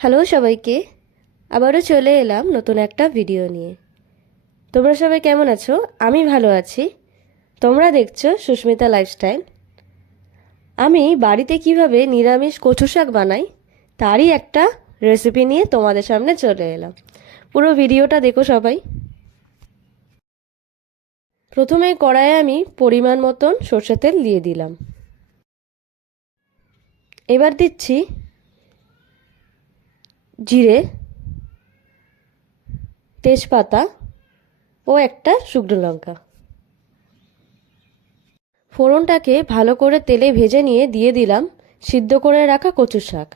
Hello সবাইকে, আবারও চলে এলাম নতুন একটা ভিডিও নিয়ে। তোমরা সবাই কেমন আছো? আমি ভালো আছি। তোমরা দেখছ সুস্মিতা লাইফস্টাইল আমি বাড়িতে কীভাবে নিরামিষ কচু শাক বানাই, তারই একটা রেসিপি নিয়ে তোমাদের সামনে চলে এলাম। পুরো ভিডিওটা দেখো সবাই। প্রথমে কড়াইয়ে আমি পরিমাণ মতন সর্ষের তেল দিয়ে দিলাম। এবার দিচ্ছি জিরে, তেজপাতা ও একটা শুকনো লঙ্কা। ফোড়নটাকে ভালো করে তেলে ভেজে নিয়ে দিয়ে দিলাম সিদ্ধ করে রাখা কচু শাক।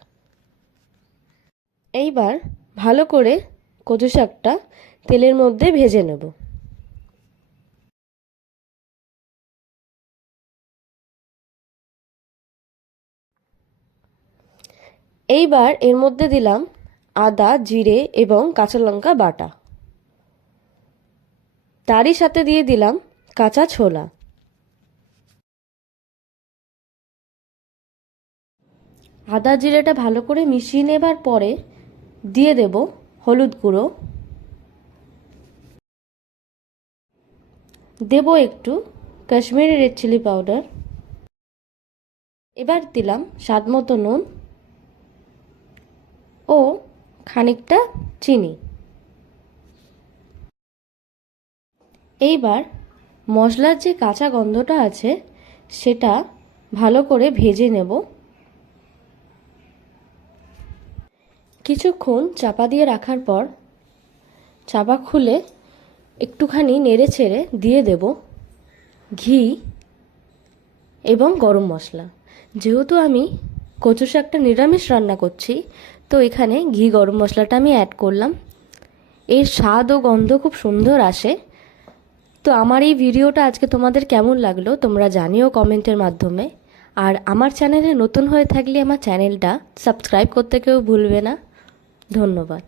এইবার ভালো করে কচু শাকটা তেলের মধ্যে ভেজে নেব। এইবার এর মধ্যে দিলাম আদা, জিরে এবং কাঁচা লঙ্কা বাটা। তারই সাথে দিয়ে দিলাম কাঁচা ছোলা। আদা, জিরেটা ভালো করে মিশিয়ে নেবার পরে দিয়ে দেব হলুদ গুঁড়ো। দেব একটু কাশ্মীরি রেড চিলি পাউডার। এবার দিলাম স্বাদ মতো নুন ও খানিকটা চিনি। এইবার মশলার যে কাঁচা গন্ধটা আছে, সেটা ভালো করে ভেজে নেব। কিছুক্ষণ চাপা দিয়ে রাখার পর চাপা খুলে একটুখানি নেড়ে ছেড়ে দিয়ে দেব ঘি এবং গরম মশলা। যেহেতু আমি কচু শাকটা নিরামিষ রান্না করছি। তো এখানে ঘি, গরম মশলাটা আমি অ্যাড করলাম। এর স্বাদ ও গন্ধ খুব সুন্দর আসে। তো আমার এই ভিডিওটা আজকে তোমাদের কেমন লাগল তোমরা জানিও কমেন্টের মাধ্যমে। আর আমার চ্যানেলে নতুন হয়ে থাকলে আমার চ্যানেলটা সাবস্ক্রাইব করতে কেউ ভুলবে না। ধন্যবাদ।